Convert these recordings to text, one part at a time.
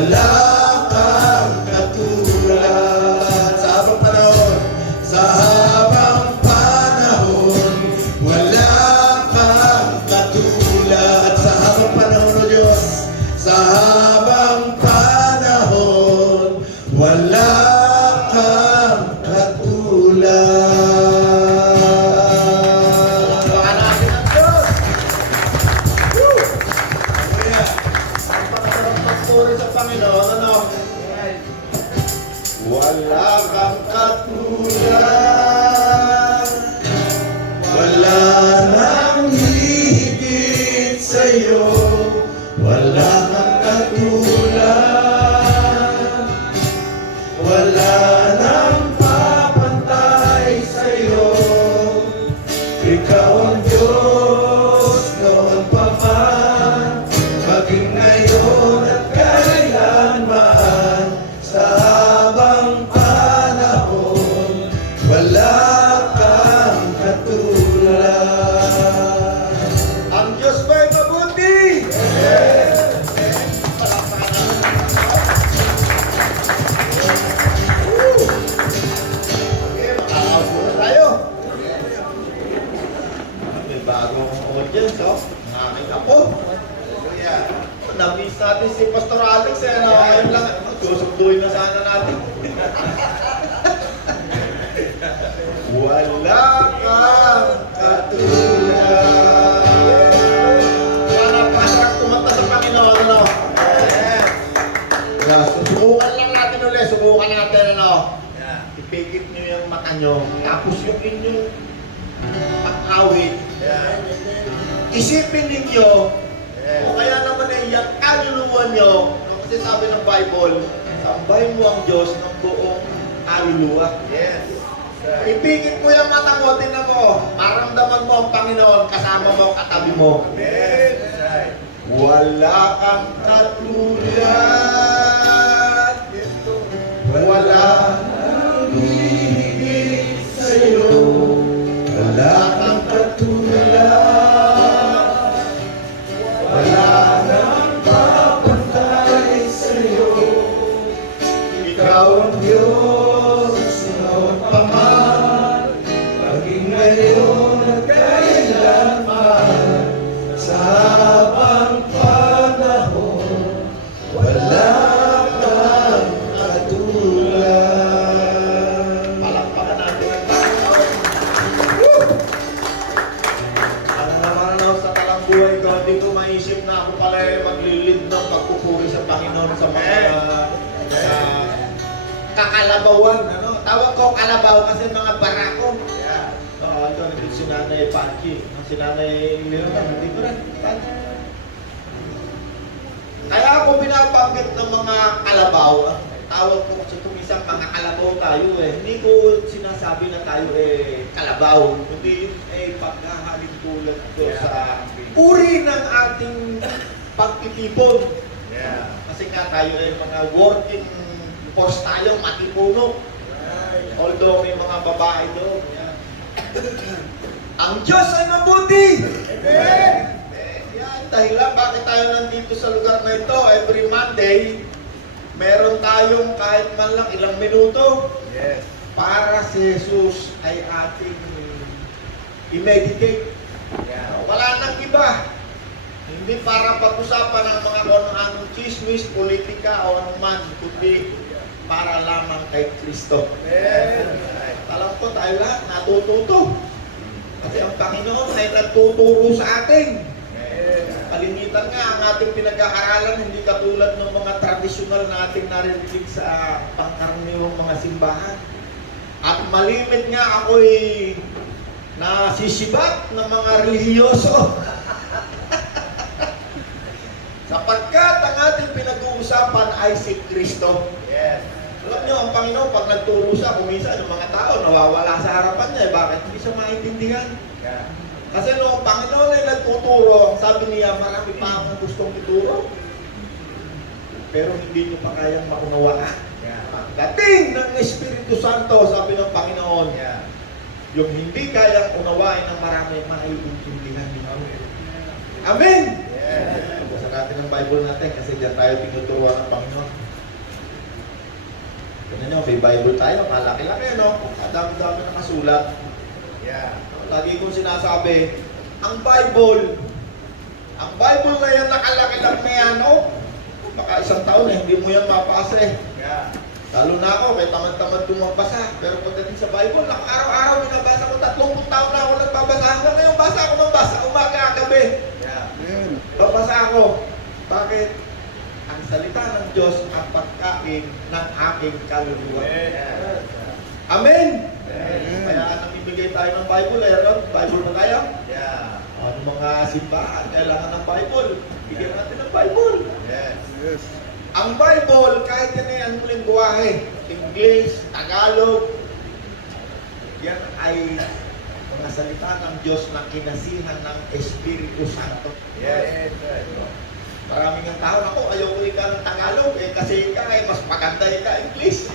wala kang katulad. Sa habang panahon, sa habang panahon, wala kang katulad. Sa habang panahon, O Diyos, sa habang panahon, wala kang katulad. Baka natin ang Diyos. Woo! Kaya, ang pakasarap magpuri sa Panginoon, ano? Wala kang katulad. Wala nang higit sa'yo. Wala kang katulad. Wala nang papantay sa'yo. Ikaw ang Diyos noon pa man, maging ngayon at kailanman. Sa habang panahon, wala kang katulad. Ang Diyos ba'y mabuti? Makakaupo na tayo. May bagong audience, oh. Ang aking apo. Na-miss natin si Pastor Alex, eh. No? Ayun lang, susubuhin na sana natin. Wala kang katulad. Sana pasarap kumanta sa Panginoon, ano? Subukan lang natin ulit, subukan natin, ano? Ipikit nyo yung mata nyo, tapos yung inyong pag-awit. Isipin ninyo, o kaya naman ay yung kaluluwa nyo, kasi sabi ng Bible, sambahin mo ang Diyos ng buong kaluluwa. Ipikit mo yung mata mo, tingnan mo, maramdaman mo ang Panginoon, kasama mo, katabi mo. Wala kang katulad. Wala nang higit sa'yo. Wala kang katulad. Wala nang papantay sa'yo. Ikaw ang Diyos noon pa man, maging ngayon at kailanman. Sa habang panahon, wala kang katulad. Palakpakan natin ang Panginoon. Ano naman ako sa talang buhay ko, hindi ko maisip na ako pala maglilid ng pagpupuri sa Panginoon sa mga kakalabawan. Ano? Tawag ko kalabaw kasi mga barako. Ito nandito si Nanay Panchi. Si Nanay Lirman, hindi ko rin. Kaya ako binabanggit ng mga kalabaw. Tawag ko sa tumisang mga kalabaw tayo eh. Hindi ko sinasabi na tayo kalabaw. Kundi pagkahalin tulad ko sa uri ng ating pagtitipon. Kasi nga tayo mga working force tayo, matipuno. Although may mga babae doon. Ang Diyos ay mabuti! Yan, dahilan bakit tayo nandito sa lugar na ito. Every Monday, meron tayong kahit man lang ilang minuto para si Jesus ay ating i-meditate. Wala nang iba. Hindi para pag-usapan ng mga anong chismis, politika o anuman, kundi para lamang kay Kristo. Alam ko tayo lahat natututo. Kasi ang Panginoon ay nagtuturo sa atin. Kalimitan nga ang ating pinag-aaralan, hindi katulad ng mga tradisyonal na ating narinig sa pangkaraniwang mga simbahan. At malimit nga ako'y nasisibat ng mga relihiyoso. Sapagkat ang ating pinag-uusapan ay si Kristo. Alam nyo, ang Panginoon, pag nagturo siya, kumisa ng mga tao, nawawala sa harapan niya. Bakit? Hindi siya maintindihan. Kasi noong Panginoon ay nagtuturo, sabi niya, marami pa akong gustong ituro. Pero hindi niyo pa kayang maunawaan. Pagdating ng Espiritu Santo, sabi ng Panginoon, yung hindi kayang unawain ng marami, maiintindihan niyo. Amen! Basta natin ng Bible natin kasi diyan tayo tinuturuan ng Panginoon. Tignan nyo, may Bible tayo, malaki-laki, no? Kadami-dami na kasulat. Yeah. Lagi kong sinasabi, ang Bible na yan, nakalaki-laki na yan, no? Baka isang taon hindi mo yan mapasa eh. Yeah. Lalo na ako, may tamad-tamad kong magbasa. Pero pagdating sa Bible, araw-araw binabasa ko, 30 taon na ako nagbabasa. Hanggang ngayon, basa ako ng basa, umaga, gabi. Yeah. Babasa ako. Bakit? Ang salita ng Diyos ang pagkain ng aking kaluluwa. Yeah. Amen? Yeah. Kaya namibigay tayo ng Bible. Bible ba tayo? Yeah. Ano mga simbahan, kailangan ng Bible. Bigyan natin ng Bible. Yes. Yes. Ang Bible, kahit yan ay ang lingwahe, English, Tagalog, yan ay mga salita ng Diyos na kinasihan ng Espiritu Santo. Yes. Maraming ang tao, ako, ayaw ko ika ng Tagalog, kasi ika ay mas maganda ika English.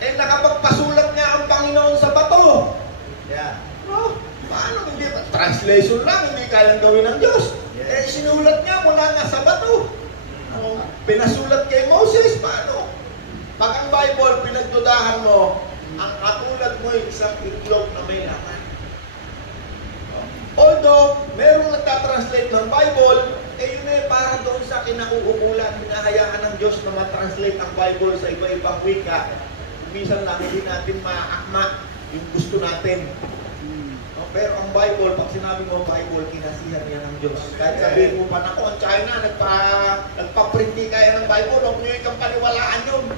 Nakapagpasulat niya ang Panginoon sa bato. Yeah. No? Paano hindi? Translation lang, hindi kayang gawin ng Diyos. Yes. Sinulat niya mula nga sa bato. Pinasulat kay Moses, paano? Pag ang Bible, pinagdudahan mo, ang katulad mo ay isang itlog na may laman. Although, merong nagtatranslate ng Bible, yun para doon sa kinauukulan, hinahayaan ng Diyos na matranslate ang Bible sa iba-ibang wika. Minsan lang, hindi natin maakma yung gusto natin. Pero ang Bible, pag sinabi mo Bible, kinasihan niya ng Diyos. Kahit sabihin mo pa, naku, ang China, nagpa-printi kaya ng Bible, huwag nyo ikang paniwalaan yun.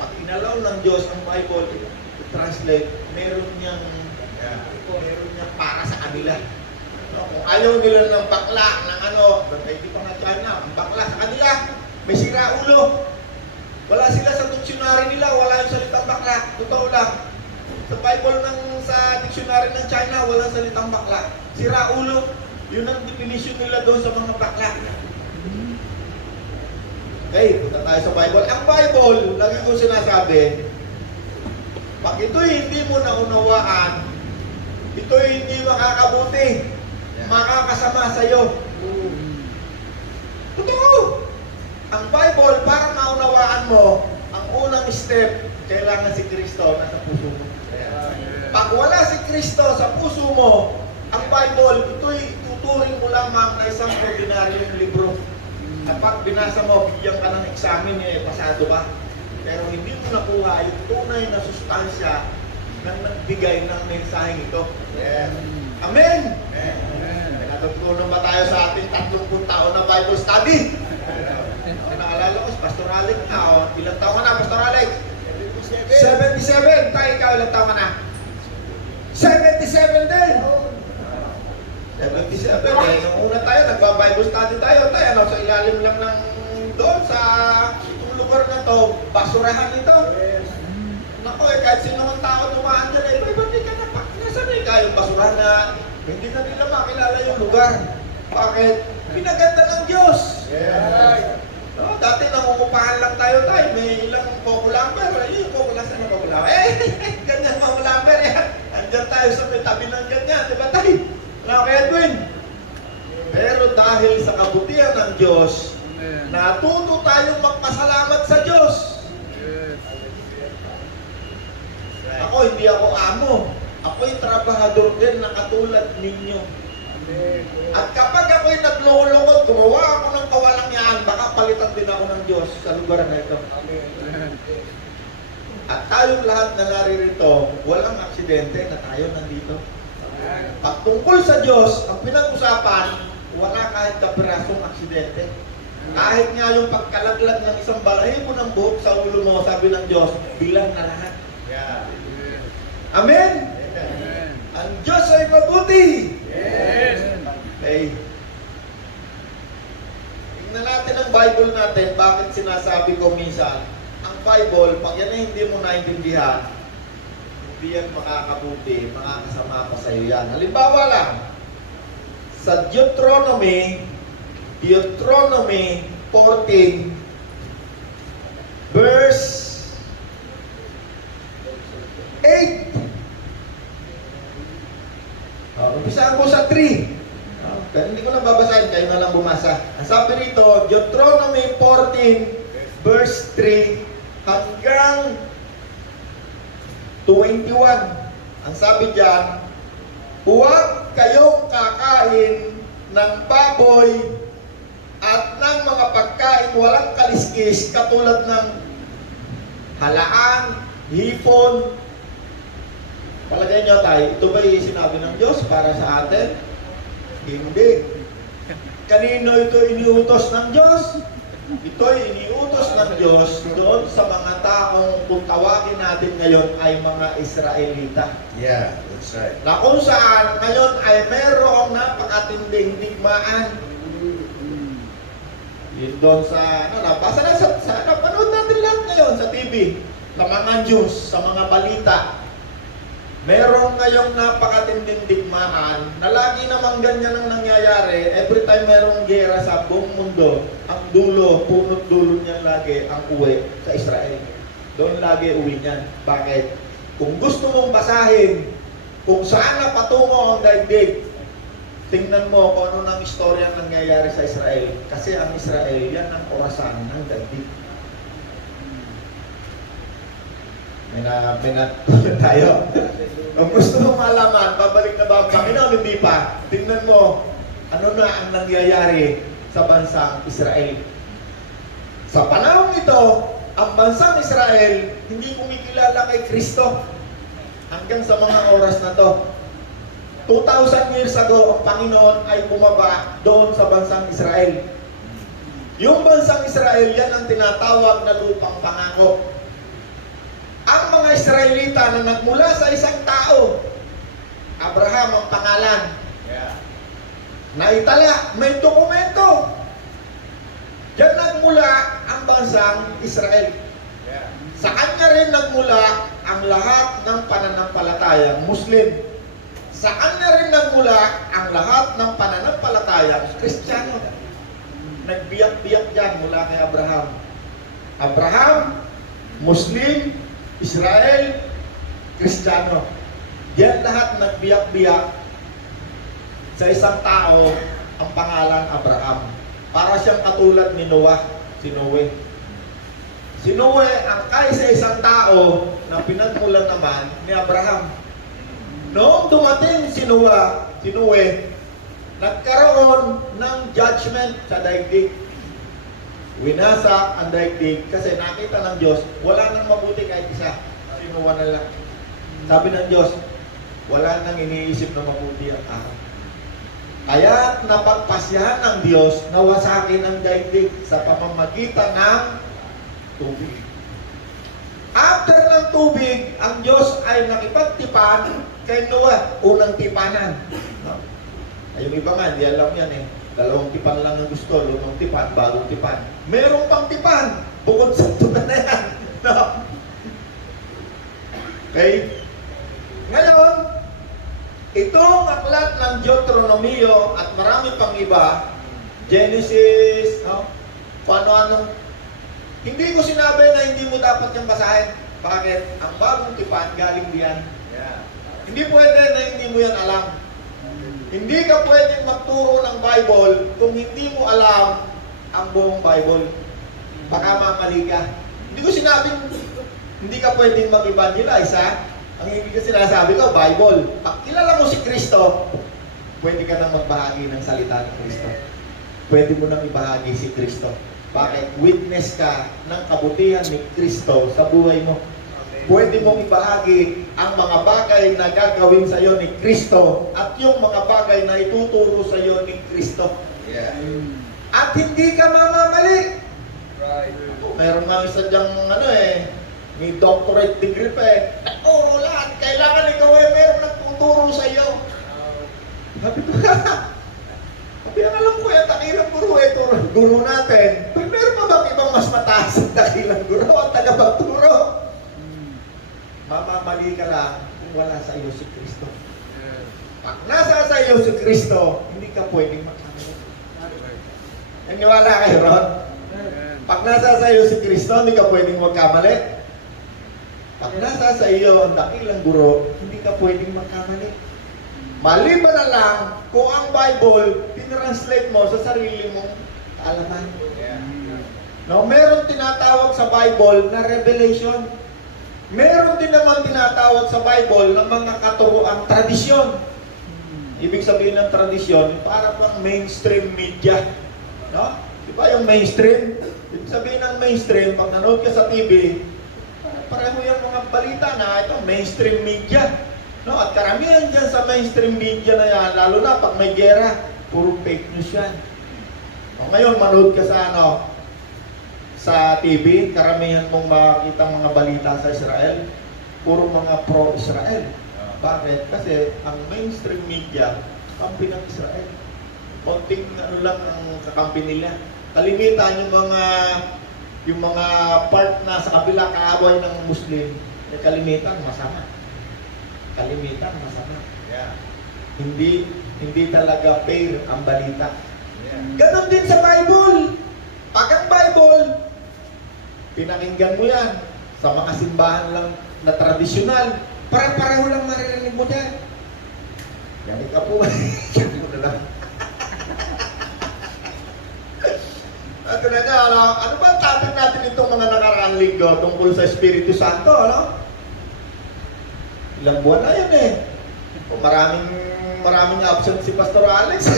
Pag inalaw ng Diyos ang Bible, i-translate, meron niyang para sa kanila. No? Kung ayaw nila ng bakla, ng hindi pa nga China, ang bakla sa kanila, may sira ulo. Wala sila sa dictionary nila, wala yung salitang bakla. Totoo lang. Sa Bible sa dictionary ng China, walang salitang bakla. Sira ulo. Yun ang definition nila doon sa mga bakla. Okay, punta tayo sa Bible. Ang Bible, lagi ko sinasabi, pag ito'y hindi mo naunawaan, ito'y hindi makakabuti, makakasama sa'yo. Totoo! Ang Bible, para maunawaan mo, ang unang step, kailangan si Kristo nasa puso mo. Pag wala si Kristo sa puso mo, ang Bible, ito'y tuturing mo lamang na isang ordinaryong libro. At pag binasa mo, bigyan ka ng examen, pasado ba? Pero hindi mo nakuha yung tunay na sustansya ng nagbigay ng mensaheng ito. Yes. Amen! Amen! Natutunan ba tayo sa ating 30 taon na Bible study? Naalala ko, Pastor Alex na. Ilang taon ka na, Pastor Alex? 77. Tayo, ikaw, ilang taon ka na? 77 din! 77. Nung una tayo, nagba-Bible study tayo. Sa ilalim lang ng doon sa itong lugar na to, basurahan ito. Naku, kahit sino ang tao dumaan dyan, ba't di ka nasanay ka yung basurahan na hindi na nila makilala yung lugar. Bakit? Pinaganda ng Diyos. Yes. No, dati nangungupahan lang tayo. May ilang Coco-Lumber. Yung Coco-Lumber, ano Coco-Lumber? Ganyan Coco-Lumber. Andyan tayo sa may tabi ng ganyan. Diba tayo? Wala kaya Edwin? Pero dahil sa kabutihan ng Diyos, natuto tayong magpasalamat sa Diyos. Ako, hindi ako amo. Ako'y trabahador din na katulad ninyo. At kapag ako'y naglulungkot, gumawa ako ng kawalangyaan, baka palitan din ako ng Diyos sa lugar na ito. At tayong lahat na naririto, walang aksidente na tayo nandito. Pag tungkol sa Diyos, ang pinag-usapan, wala kahit kapirasong aksidente. Kahit nga yung pagkalaglag ng isang balahibo ng buhok sa ulo mo, sabi ng Diyos, bilang na lahat. Amen? Ang Diyos ay mabuti! Yes! Okay. Tingnan natin ang Bible natin, bakit sinasabi ko minsan, ang Bible, pag yan ay hindi mo naintindihan, hindi yan makakabuti, makakasama pa sa iyo yan. Halimbawa lang, sa Deuteronomy 14, verse 8. Umpisaan ko sa 3. Pero hindi ko na babasahin, kayo na lang bumasa. verse 3 hanggang 21. Ang sabi diyan, huwag kayong kakain ng baboy at ng mga pagkain walang kaliskis katulad ng halaan, hipon. Palagay nyo tayo, ito ba yung sinabi ng Diyos para sa atin? Hindi. Kanino ito iniutos ng Diyos? Ito'y iniutos ng Diyos doon sa mga taong kung tawagin natin ngayon ay mga Israelita. Yeah, that's right. Na kung saan ngayon ay merong napakatinding digmaan. Yun doon sa, nabasa na napanood natin lahat ngayon sa TV, sa mga news, sa mga balita. Merong ngayong napakatinding digmaan na lagi namang ganyan ang nangyayari. Every time merong gera sa buong mundo, ang dulo, punot dulo niyan lagi ang uwi sa Israel. Doon lagi uwi niyan. Bakit? Kung gusto mong basahin kung saan na patungo ang daigdig, tingnan mo kung ano ng istorya ang nangyayari sa Israel. Kasi ang Israel, yan ang orasan ng daigdig. May tayo. Kung gusto mong malaman, babalik na ba ang Panginoon? Hindi pa. Tingnan mo, ano na ang nangyayari sa bansang Israel. Sa panahon ito, ang bansang Israel, hindi kumikilala kay Kristo. Hanggang sa mga oras na to. 2,000 years ago, ang Panginoon ay bumaba doon sa bansang Israel. Yung bansang Israel, yan ang tinatawag na lupang pangako. Ang mga Israelita na nagmula sa isang tao, Abraham ang pangalan, naitala, may dokumento. Diyan nagmula ang bansang Israel. Sa kanya rin nagmula ang lahat ng pananampalatayang Muslim. Sa kanya rin nagmula ang lahat ng pananampalatayang Kristiyano. Nagbiyak-biyak dyan mula kay Abraham. Abraham, Muslim, Israel, Kristiyano. Diyan lahat nagbiyak-biyak sa isang tao ang pangalan Abraham. Para siyang katulad ni Noah, si Noe. Si Noe ang kaisa-isang tao na pinagmulan naman ni Abraham. Noong dumating si Noe, nagkaroon ng judgment sa daigdig. Winasak ang daigdig kasi nakita ng Diyos, wala nang mabuti kahit isa. Sinuwa na lang. Sabi ng Diyos, wala nang iniisip na mabuti ang tao. Kaya napagpasyahan ng Diyos na wasakin ang daigdig sa pamamagitan ng tubig. After ng tubig, ang Diyos ay nakipagtipan kay Noah, unang tipanan. No? Ay, yung iba nga, hindi alam yan eh. 2 tipan lang ang gusto, 5 tipan, bagong tipan. Merong pang tipan, bukod sa tunan na yan. No? Okay? Ngayon, itong aklat ng Deuteronomio at marami pang iba, Genesis, no? Paano-anong, hindi ko sinabi na hindi mo dapat yung basahin. Bakit? Ang bagong tipan, galing diyan. Hindi pwede na hindi mo yan alam. Hindi ka pwedeng magturo ng Bible kung hindi mo alam ang buong Bible. Baka mamali ka. Hindi ko sinabing hindi ka pwedeng mag-evangelize, ha? Ang hindi ko sinasabi ko, Bible. Pag kilala mo si Kristo, pwede ka nang magbahagi ng salita ng Kristo. Pwede mo nang ibahagi si Kristo. Bakit? Witness ka ng kabutihan ni Kristo sa buhay mo. Pwede mong ibahagi ang mga bagay na gagawin sa iyo ni Kristo at yung mga bagay na ituturo sa iyo ni Kristo. Yeah. At hindi ka mamamali. Right. Meron nga isa dyang may doctorate degree pa eh. Oo, lahat. Kailangan ikaw meron nagtuturo sa iyo. Sabi ko, sabi ang alam ko takilang guru ito, guru natin. Pero meron pa bang ibang mas mataas ang takilang guru at tagapagturo? Mamamali ka lang kung wala sa iyo si Kristo. Pag nasa sa iyo si Kristo, hindi ka pwedeng magkamali. Naniwala kayo, Ron? Pag nasa sa iyo si Kristo, hindi ka pwedeng magkamali. Pag nasa sa iyo ang dakilang guro, hindi ka pwedeng magkamali. Maliban na lang kung ang Bible, tinranslate mo sa sarili mong kaalaman. No, meron tinatawag sa Bible na revelation. Meron din naman tinatawag sa Bible ng mga katuruang tradisyon. Ibig sabihin ng tradisyon, para pang mainstream media. No? Di ba yung mainstream? Ibig sabihin ng mainstream, pag nanood ka sa TV, pareho yung mga balita na ito, mainstream media. No? At karamihan dyan sa mainstream media na yan, lalo na pag may gera, puro fake news yan. O ngayon, manood ka sa TV, karamihan mong makikita mga balita sa Israel, puro mga pro-Israel. Bakit? Kasi ang mainstream media, kampi ng Israel. Konting ano lang ang kakampi nila. Kalimitan yung mga part na sa kabila kaaway ng Muslim, kalimitan masama. Kalimitan masama. Yeah. Hindi talaga fair ang balita. Yeah. Ganon din sa Bible. Pag ang Bible, pinakinggan mo yan sa mga simbahan lang na tradisyonal, pare-pareho lang maririnig mo dyan. Yan ka po. Yan mo na lang. At na nga, ano ba ang topic natin itong mga nakaraang linggo tungkol sa Espiritu Santo, ano? Ilang buwan na yun eh. O maraming absent si Pastor Alex.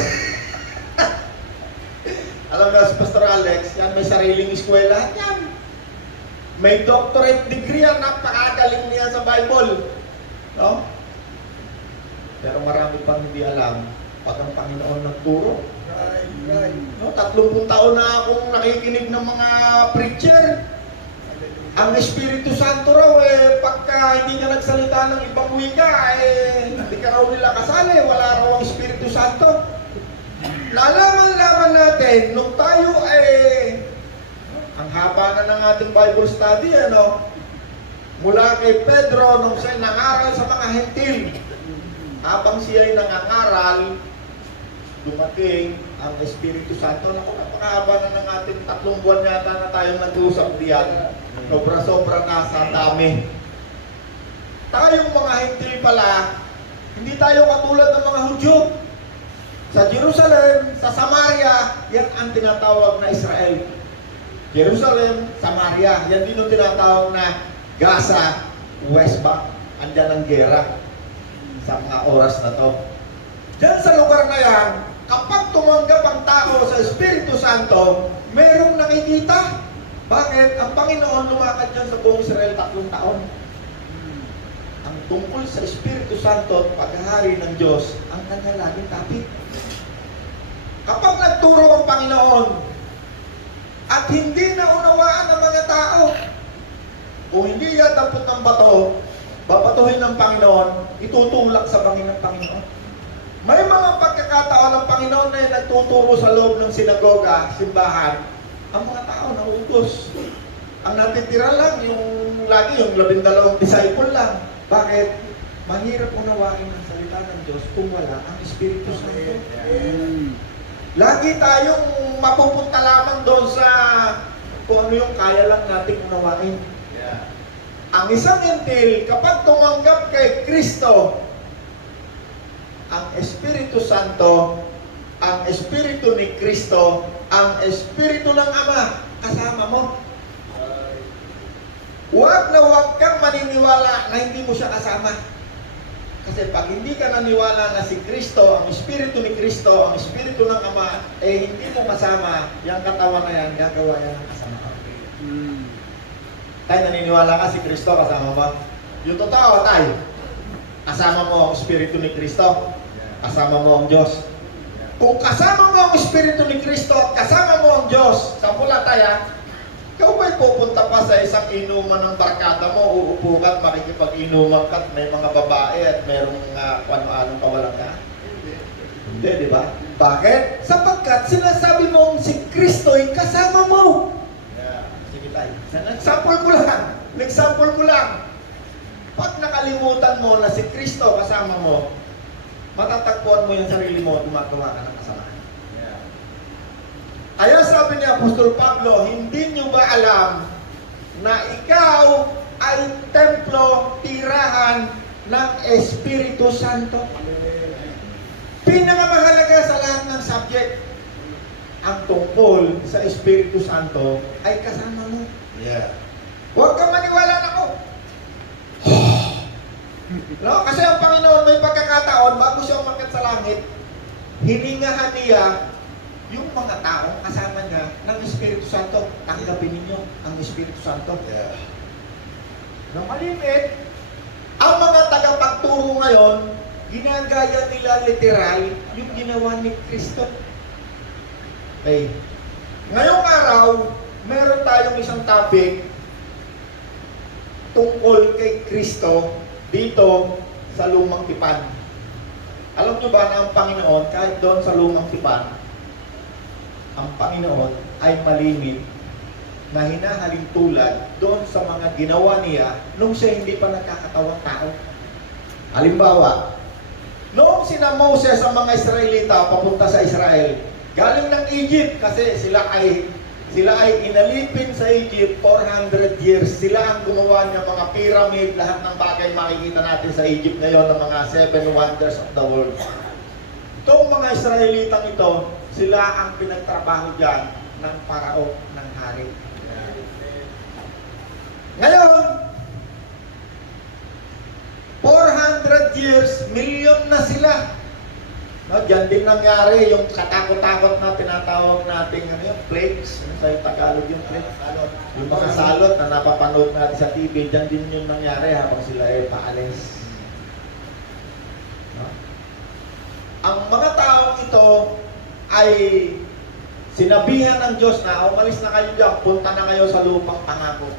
Alam mo si Pastor Alex, yan may sariling eskwela yan. May doctorate degree yan, napakagaling niya sa Bible. No? Pero marami pang hindi alam pag ang Panginoon nagturo. Right. No, 30 taon na akong nakikinig ng mga preacher. Ang Espiritu Santo raw, pagka hindi ka nagsalita ng ibang wika, hindi ka raw nila kasali, wala raw ang Espiritu Santo. Nalaman natin, nung tayo ang haba na ng ating Bible study, ano? Mula kay Pedro, nung siya nangaral sa mga hentil. Habang siya ay nangangaral, dumating ang Espiritu Santo. Naku, napakahaba na ng ating 3 buwan yata na tayong nag-uusap diyan. Sobra-sobra na sa dami. Tayong mga hentil pala, hindi tayo katulad ng mga Hudyo. Sa Jerusalem, sa Samaria, yan ang tinatawag na Israel. Jerusalem, Samaria, yan din ang tinatawag na Gaza, West Bank. Andyan ang gera sa mga oras na to. Diyan sa lugar na yan, kapag tumanggap ang tao sa Espiritu Santo, merong nakikita. Bakit? Ang Panginoon lumakad dyan sa buong Israel 3 taon. Ang tungkol sa Espiritu Santo at paghahari ng Diyos, ang kanya laging topic. Kapag nagturo ang Panginoon at hindi naunawaan ng mga tao, kung hindi yan dapat ng bato, babatuhin ng Panginoon, itutulak sa bangin ng Panginoon. May mga pagkakataon ng Panginoon na nagtuturo sa loob ng sinagoga, simbahan, ang mga tao nauutos. Ang natitira lang, yung 12 disciple lang. Bakit? Mahirap unawain ang salita ng Diyos kung wala ang Espiritu Santo. Lagi tayong mapupunta lamang doon sa kung ano yung kaya lang nating unawain. Yeah. Ang isang hentil, kapag tumanggap kay Kristo, ang Espiritu Santo, ang Espiritu ni Kristo, ang Espiritu ng Ama, kasama mo. Huwag na huwag kang maniniwala na hindi mo siya kasama. Kasi pag hindi ka naniwala na si Kristo, ang Espiritu ni Kristo, ang Espiritu ng Ama, hindi mo kasama, yung katawan na yan, gagawa yan ang kasama ka. Tayo, naniniwala ka si Kristo, kasama mo? Yung totoo, tayo. Kasama mo ang Espiritu ni Kristo, kasama mo ang Diyos. Kung kasama mo ang Espiritu ni Kristo at kasama mo ang Diyos, sampula tayo, ikaw ba'y pupunta pa sa isang inuman ng barkada mo, uupo ka at makikipag-inuman ka at may mga babae at mayroong ano-anong kawalang ka? Hindi, di ba? Bakit? Sapagkat sinasabi mong si Kristo'y kasama mo. Yeah. Sige tayo. Nag-sample ko lang. Pag nakalimutan mo na si Kristo kasama mo, matatagpuan mo yung sarili mo at gumagawa ka ng kasalanan. Yeah. Kaya sabi ni Apostol Pablo, hindi nyo ba alam na ikaw ay templo, tirahan ng Espiritu Santo? Pinakamahalaga sa lahat ng subject. ang tungkol sa Espiritu Santo ay kasama mo. Yeah. Huwag kang maniwala na ako. No? Kasi ang Panginoon may pagkakataon, bago siya umakyat sa langit, hiningahan niya yung mga taong kasama niya ng Espiritu Santo. Tanggapin ninyo ang Espiritu Santo. Yeah. Nang malimit, ang mga tagapagturo ngayon, ginagaya nila literal yung ginawa ni Kristo. Okay. Ngayong araw, meron tayong isang topic tungkol kay Kristo dito sa Lumang Tipan. Alam nyo ba na ang Panginoon, kahit doon sa Lumang Tipan, ang Panginoon ay malimit na hinahalin tulad doon sa mga ginawa niya nung siya hindi pa nagkakatawang tao. Halimbawa, noong sina Moses ang mga Israelita papunta sa Israel, galing ng Egypt kasi sila ay inalipin sa Egypt 400 years. Sila ang gumawa ng mga pyramid, lahat ng bagay makikita natin sa Egypt ngayon, ng mga 7 wonders of the world. Itong mga Israelitang ito, sila ang pinagtrabaho dyan ng parao, ng hari. Ngayon, 400 years, milyon na sila. No, diyan din nangyari yung katakot-takot na tinatawag nating plagues. Ano sa Tagalog yung plagues? Yung mga salot na napapanood natin sa TV, diyan din yung nangyari habang sila ay paalis. No? Ang mga taong ito ay sinabihan ng Diyos na umalis na kayo diyan, punta na kayo sa lupang pangako.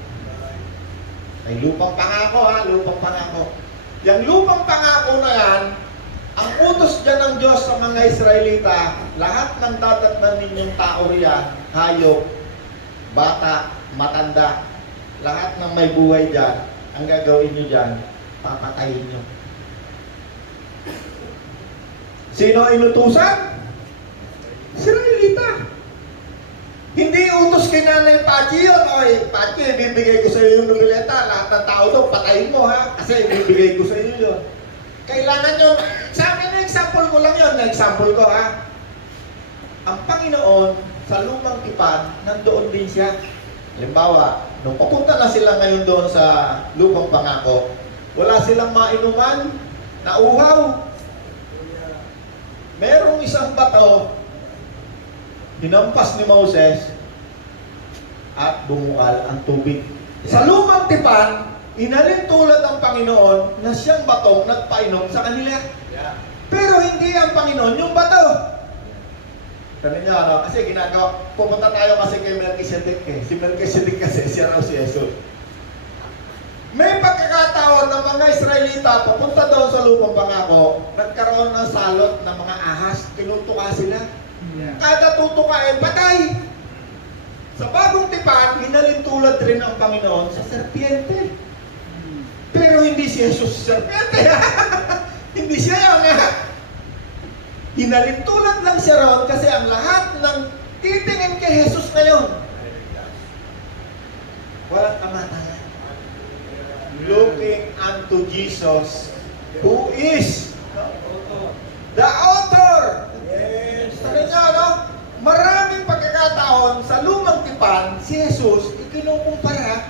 May lupang pangako lupang pangako. Yung lupang pangako na yan, ang utos dyan ng Diyos sa mga Israelita, lahat ng dadatnan ninyong tao riyan, hayop, bata, matanda, lahat ng may buhay dyan, ang gagawin nyo dyan, papatayin nyo. Sino inutusan? Israelita. Hindi utos kay Nanay Pachi yun. Oy, Pachi, bibigay ko sa iyo yung nobeleta. Lahat ng tao doon, patayin mo ha. Kasi bibigay ko sa iyo yun. Kailangan nyo, sa amin na example ko lang yun, na-example ko ha. Ang Panginoon, sa Lumang Tipan, nandoon din siya. Halimbawa, nung papunta na sila ngayon doon sa Lupang Pangako, wala silang mainuman na uhaw. Merong isang bato, hinampas ni Moses at bumual ang tubig. Sa Lumang Tipan, inalin tulad ang Panginoon na siyang batong nagpainom sa kanila. Yeah. Pero hindi ang Panginoon yung bato. Tanong niyo, kasi ginagawa, pupunta tayo kasi kay Melchizedek eh. Si Melchizedek kasi, siya raw si Jesus. May pagkakataon ng mga Israelita, papunta doon sa Lupang Pangako, nagkaroon ng salot ng mga ahas, tinutuka sila. Yeah. Kada tutukain, patay! Sa Bagong Tipan, hinalintulad rin ang Panginoon sa serpiente. Pero hindi si Jesus serpiente. Hindi siya yun. Hinalintulad lang siya ron kasi ang lahat ng titingin kay Jesus ngayon, walang kamatayan. Looking unto Jesus, who is the author. Sabi niya, maraming pagkakataon sa Lumang Tipan, si Jesus ikinukumpara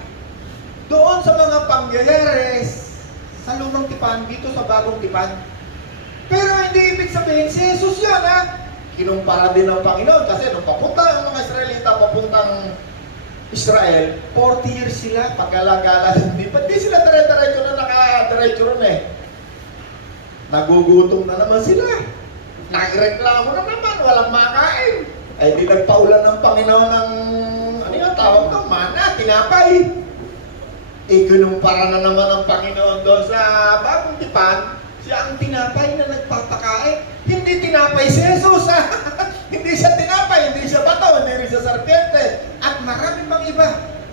doon sa mga pangyayari sa Lumang Tipan, dito sa Bagong Tipan. Pero hindi ibig sabihin si Jesus yan kinumpara din ng Panginoon kasi nung papunta ang mga Israelita papuntang Israel, 40 years sila pagkalagala. Hindi sila dire-diretso na nakadiretso ron nagugutom na naman sila. Nagreklamo na naman, walang makain. Ay di nagpaulan ng Panginoon ng, ano yung tawag ito? Mana, tinapay. Ikinumpara na naman ang Panginoon doon sa Bagong Tipan, siya ang tinapay na nagpapakain. Hindi tinapay si Jesus Hindi siya tinapay, hindi siya bato, hindi rin siya serpiente. At maraming pang iba.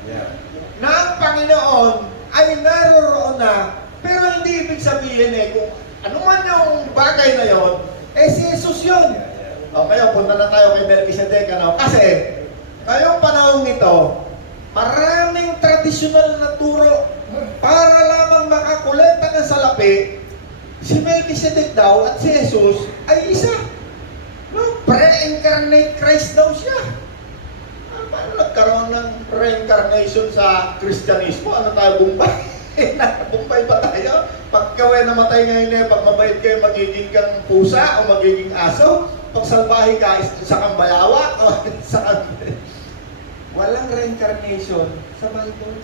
Yeah. Na ang Panginoon ay naroroon na, pero hindi ibig sabihin kung ano man yung bagay na yon, si Jesus yun. Okay, punta na tayo kay Melchizedek, Kasi, ngayong panahon nito, maraming tradisyonal na turo para lamang makakolekta ng salapi. Si Melchizedek daw at si Jesus ay isa. pre-incarnate Christ daw siya. Paano nagkaroon ng reincarnation sa Kristyanismo? Ano tayo, Bombay? Bombay pa tayo? Pag kawe namatay ngayon pag mabait kayo, magiging kang pusa o magiging aso? Pag salbahe ka, isa kang bayawa o isa kang... Walang reincarnation sa Bible.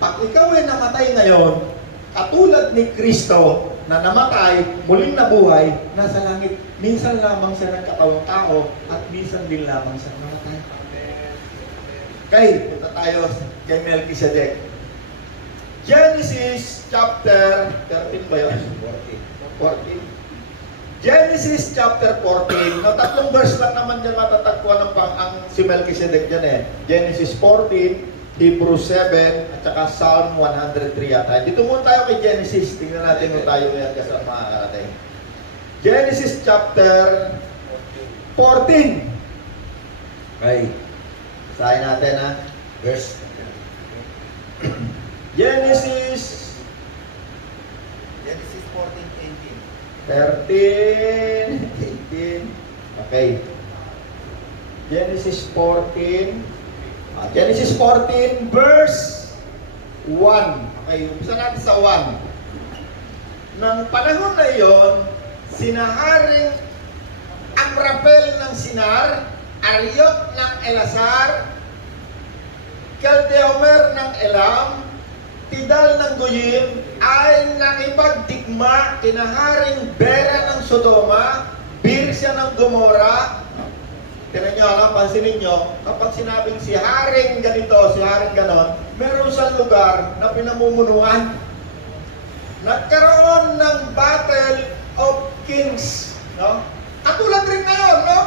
Pag ikaw ay namatay ngayon, katulad ni Kristo na namatay, muling nabuhay, nasa langit, minsan lamang siya nagkatawang tao at minsan din lamang siya namatay. Okay, punta tayo kay Melchizedek. Genesis chapter 13 ba yun? 14. Genesis chapter 14. Na tatlong verse lang naman dyan matatagpuan ang si Melchizedek dyan eh. Genesis 14, Hebrews 7, at saka Psalm 103 yata. Dito muna tayo kay Genesis. Tingnan natin kung tayo yan kasama natin. Genesis chapter 14. Okay. Basahin natin ha. Verse. Genesis 13, 18. Okay. Genesis 14. Genesis 14 verse 1. Okay, umpisa natin sa 1. Nang panahon na iyon, sinaharing Amrapel ng Sinar, Ariok ng Elasar, Keldeomer ng Elam, Tidal ng Goyim ay nakipagdigma kinaharing Bera ng Sodoma, Birsya ng Gomora. Tignan nyo, pansinin nyo, kapag sinabing si haring ganito, si haring ganon, meron sa lugar na pinamumunuan. Nagkaroon ng Battle of Kings. No? Katulad rin ngayon, no?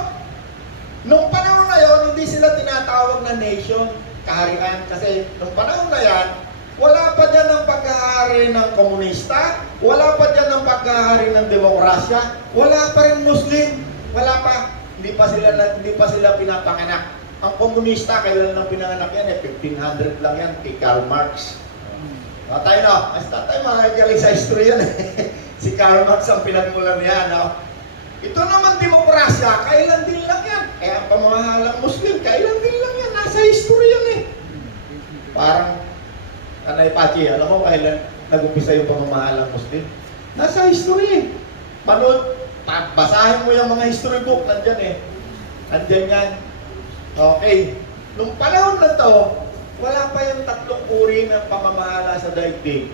Nung panahon na yon, hindi sila tinatawag na nation, kaharian. Kasi nung panahon na yan, wala pa dyan ang pagkahari ng komunista, wala pa dyan ang pagkahari ng demokrasya, wala pa rin Muslim, wala pa. Hindi pa sila pinapanganak. Ang komunista, kailan lang pinanganak yan 1500 lang yan, kay Karl Marx. Tayo na, basta tayo makagaling sa history yan si Karl Marx ang pinagmulan niya, no? Ito naman demokrasya, kailan din lang yan. Kaya ang pamamahalang Muslim, kailan din lang yan. Nasa history yan eh. Parang, Kanay Pachi, alam mo kailan nag-umpisa yung pamamahalang Muslim? Nasa history eh. Panood, basahin mo yung mga history book, nandyan eh. Nandyan yan. Okay. Nung panahon na to, wala pa yung tatlong uri ng pamamahala sa daigdig.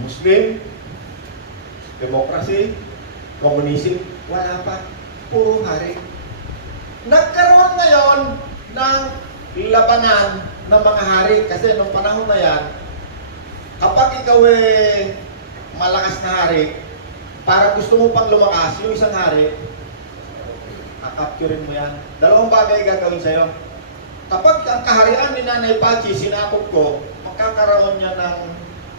Muslim, democracy, communism, wala pa. Puro hari. Nagkaroon ngayon ng labanan ng mga hari. Kasi nung panahon na yan, kapag ikaw malakas na hari, para gusto mo pang lumakas, yung isang hari, kakapturin mo yan. Dalawang bagay gagawin sa'yo. Kapag ang kaharian ni Nanay Pachi, sinakop ko, magkakaroon niya ng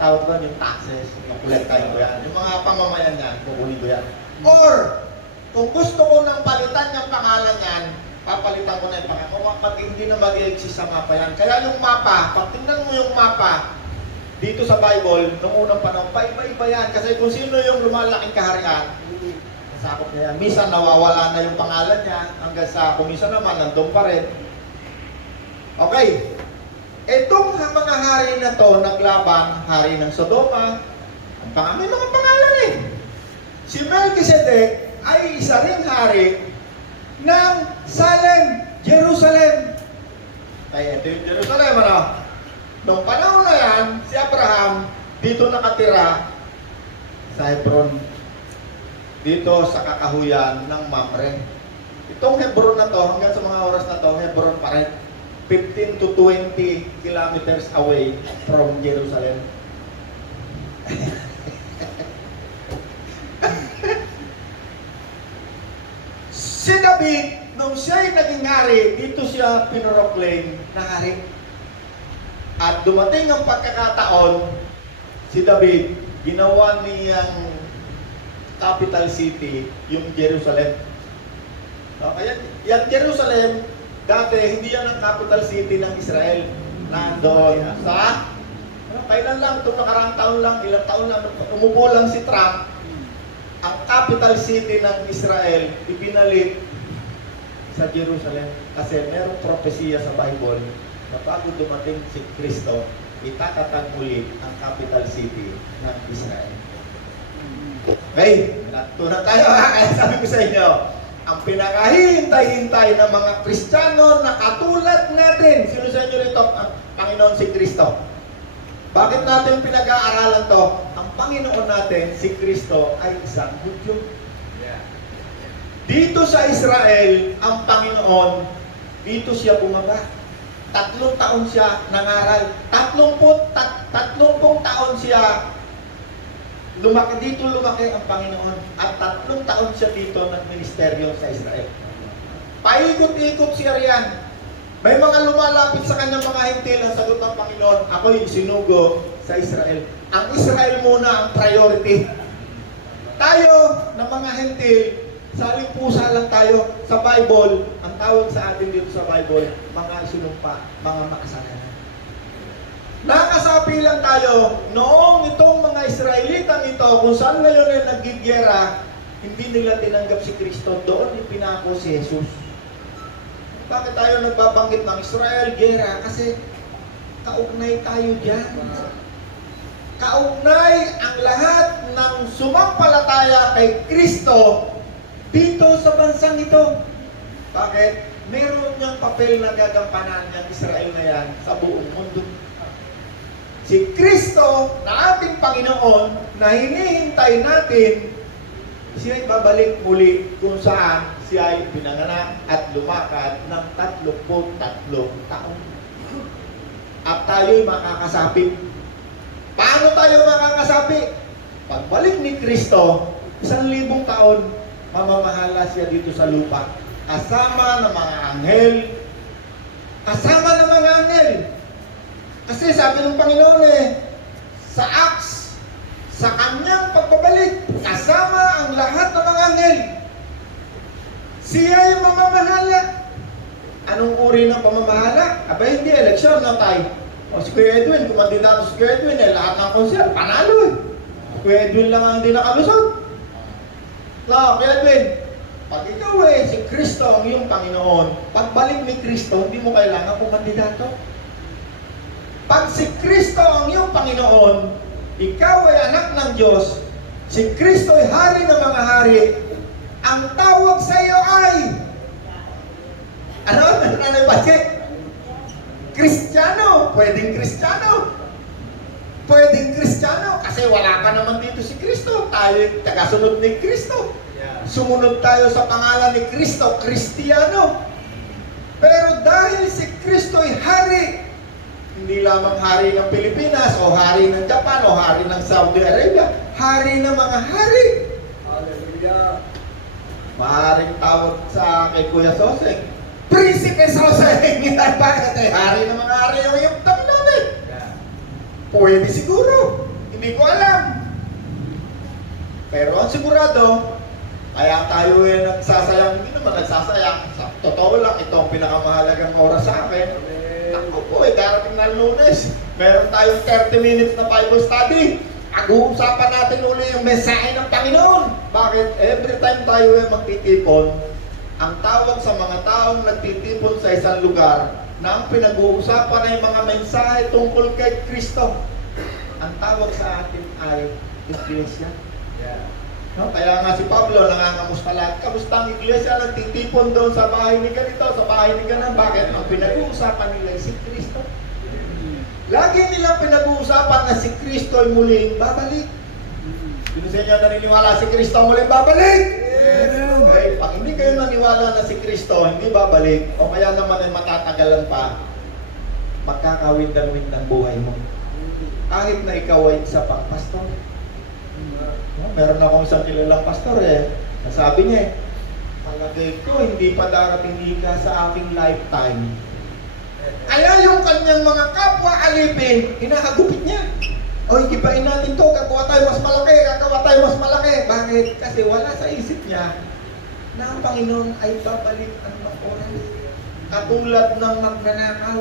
tawag doon yung taxes, yung kolektahin ko yan. Yung mga pamamayan niyan, kukunin ko yan. Or, kung gusto ko nang palitan yung pangalan yan, papalitan ko na yung pangalan. Pag hindi na mag-exist sa mapa yan. Kaya yung mapa, pag tingnan mo yung mapa, dito sa Bible, nung unang panahon, iba-iba yan. Kasi kung sino yung lumalaking kaharian, nasakop niya yan. Minsan nawawala na yung pangalan niya, hanggang sa kumisa naman, nandun pa rin. Okay. Itong mga hari na to, naglaban, hari ng Sodoma, may mga pangalan eh. Si Melchizedek ay isa ring hari ng Salem, Jerusalem. Ay, ito yung Jerusalem, ano? Nung panahon na yan, si Abraham dito nakatira sa Hebron. Dito sa kakahuyan ng Mamre. Itong Hebron na to, hanggang sa mga oras na to, Hebron pa rin. 15 to 20 kilometers away from Jerusalem. Si David, nung siya'y naging hari, dito siya pinoroklaim na hari. At dumating ang pagkakataon, si David, ginawa niyang capital city, yung Jerusalem. No, kaya yung Jerusalem, dati hindi yan ang capital city ng Israel. Nandoon sa, kailan lang, itong nakaraang taon lang, ilang taon lang, umupo lang si Trump. ang capital city ng Israel ibinalik sa Jerusalem kasi merong propesiya sa Bible na bago dumating si Kristo, itatatag muli ang capital city ng Israel. Okay, natutunan tayo ha. Kaya sabi ko sa inyo, ang pinakahihintay-hintay ng mga Kristiyano na katulad natin, sino sa inyo rito? Ang Panginoon si Kristo. Bakit natin pinag-aaralan to? Ang Panginoon natin, si Kristo, ay isang Hudyo. Dito sa Israel, ang Panginoon, dito siya bumaba. 3 taon siya nangaral. 30 taon siya dito lumaki ang Panginoon. At 3 taon siya dito nagministeryo sa Israel. Paikot-ikot siya riyan. May mga lumalapit sa kanyang mga hintil, ang sagot ng Panginoon, ako'y sinugo sa Israel. Ang Israel muna ang priority. Tayo, na mga hintil, sa pusa lang tayo sa Bible, ang tawag sa atin dito sa Bible, mga sinumpa, mga makasalanan. Nakasapi lang tayo, noong itong mga Israelitang ito, kung saan ngayon ay nagigyera, hindi nila tinanggap si Kristo, doon ipinako si Jesus. Bakit tayo nagbabanggit ng Israel, gera? Kasi kaugnay tayo dyan. Kaugnay ang lahat ng sumampalataya kay Kristo dito sa bansang ito. Bakit? Meron niyang papel na gagampanan niyang Israel na yan sa buong mundo. Si Kristo na ating Panginoon na hinihintay natin, siya ay babalik muli kung saan siya ay pinanganak at lumakad ng 33 taon. At tayo'y makakasapi. Paano tayo makakasapi? Pagbalik ni Kristo, 1,000 taon, mamamahala siya dito sa lupa. Kasama ng mga anghel. Kasama ng mga anghel. Kasi sabi ng Panginoon sa Acts, sa kanyang pagbabalik, kasama ang lahat ng mga anghel. Siya ay mamamahala. Anong uri ng pamamahala? Aba, hindi, eleksyon na tayo. O si Kuya Edwin, kumandidato si Kuya Edwin, lahat ng konser, panalo Si Kuya Edwin lang ang hindi nakalusot. No, Kuya Edwin, pag ikaw si Kristo ang iyong Panginoon, pagbalik ni Kristo, hindi mo kailangan kumandidato. Pag si Kristo ang iyong Panginoon, ikaw ay anak ng Diyos, si Kristo ay hari ng mga hari, ang tawag sa iyo ay ano? Ano ba siya? Kristiyano. Pwedeng Kristiyano. Pwedeng Kristiyano. Kasi wala ka naman dito si Kristo. Tayo tagasunod ni Kristo. Sumunod tayo sa pangalan ni Kristo, Kristiyano. Pero dahil si Kristo ay hari, hindi lamang hari ng Pilipinas, o hari ng Japan, o hari ng Saudi Arabia, hari ng mga hari. Hallelujah. Maaaring tawag sa kay Kuya Soseng, Prinsipe Soseng. Bakit hari ng mga hari yung Panginoon Pwede siguro. Hindi ko alam. Pero ang sigurado, kaya tayo nagsasayang, hindi naman nagsasayang. Sa totoo lang, ito ang pinakamahalagang oras sa akin. Ako po darating na Lunes. Meron tayong 30 minutes na Bible study. Pag-uusapan natin uli yung mensahe ng Panginoon. Bakit? Every time tayo magtitipon, ang tawag sa mga taong nagtitipon sa isang lugar na ang pinag-uusapan ay mga mensahe tungkol kay Kristo. Ang tawag sa atin ay Iglesia. No? Kaya nga si Pablo nangangamusta lahat. Kamusta ang Iglesia? Nagtitipon doon sa bahay ni ganito, sa bahay ni ganan. Bakit? Ang pinag-uusapan nila ay si Kristo. Lagi nilang pinag-uusapan na si Kristo ay muling babalik. Sino sa inyo naniniwala si Kristo muling babalik? Yes. Okay. Pag hindi kayo naniwala na si Kristo hindi babalik, o kaya naman ay matatagalan pa, magkakawindan-windan buhay mo. Kahit na ikaw ay isa pang pastor. No? Meron akong isang kilalang pastor nasabi niya palagay ko hindi pa darating hika sa aking lifetime. Kaya yung kanyang mga kapwa alipin, hinahagupit niya. O, igibain natin to, gagawa tayo mas malaki, gagawa tayo mas malaki. Bakit? Kasi wala sa isip niya na ang Panginoon ay babalik ang oras. Katulad ng magnanakaw.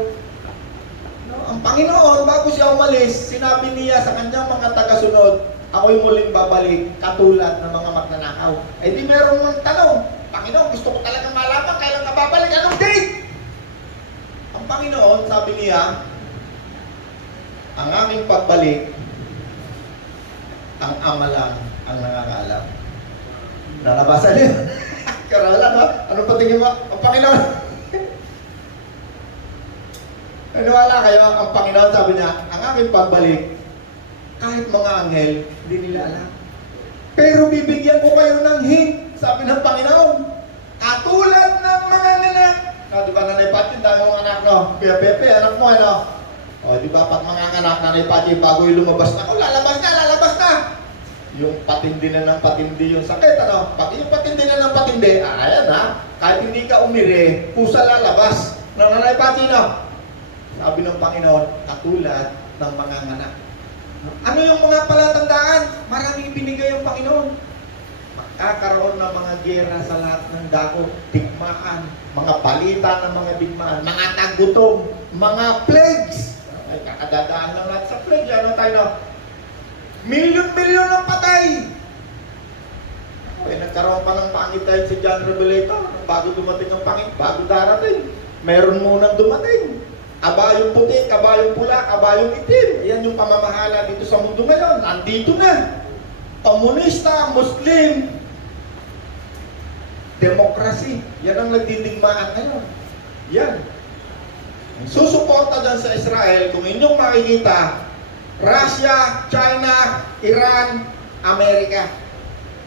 No? Ang Panginoon, bago siya umalis, sinabi niya sa kanyang mga tagasunod, ako'y muling babalik katulad ng mga magnanakaw. Eh di meron ng tanong, Panginoon, gusto ko talagang malaman kailan ka babalik, anong date? Ang Panginoon, sabi niya, ang aming pagbalik, ang Ama lang ang nakakaalam. Nalabasan niyo? Karalan ha? Anong patingin mo? Ang Panginoon. Naniwala kayo, ang Panginoon sabi niya, ang aming pagbalik, kahit mga anghel, hindi nila alam. Pero bibigyan ko kayo ng hint, sabi ng Panginoon. Katulad ng mga anak. No, di ba Nanay Pati, dami mong anak, no? Pepe, anak mo, ano? O, di ba, pag mga anak, Nanay Pati, bago yung lumabas na, lalabas na! Yung patindi na ng patindi yung sakit, ano? Pag yung patindi na ng patindi, ayan ha, kahit hindi ka umiri, pusa lalabas. Nanay Pati, no? Sabi ng Panginoon, katulad ng mga anak. Ano yung mga palatandaan? Maraming binigay ang Panginoon. Magkakaroon ng mga giyera sa lahat ng dako, digmaan, mga balita ng mga digmaan, mga tagutom, mga plagues. Ay, kakadadaan lang natin sa plague. Ano tayo na? Milyon-milyon ang patay. Ay, nagkaroon pa ng pangit tayo si John Revelator. Bago dumating ang pangit, bago darating. Meron munang dumating. Kabayong puti, kabayong pula, kabayong itim. Yan yung pamamahala dito sa mundo ngayon. Nandito na. Komunista, Muslim, demokrasi. Yan ang nagdidigmaan ngayon. Yan. Susuporta dyan sa Israel, kung inyong makikita, Russia, China, Iran, Amerika.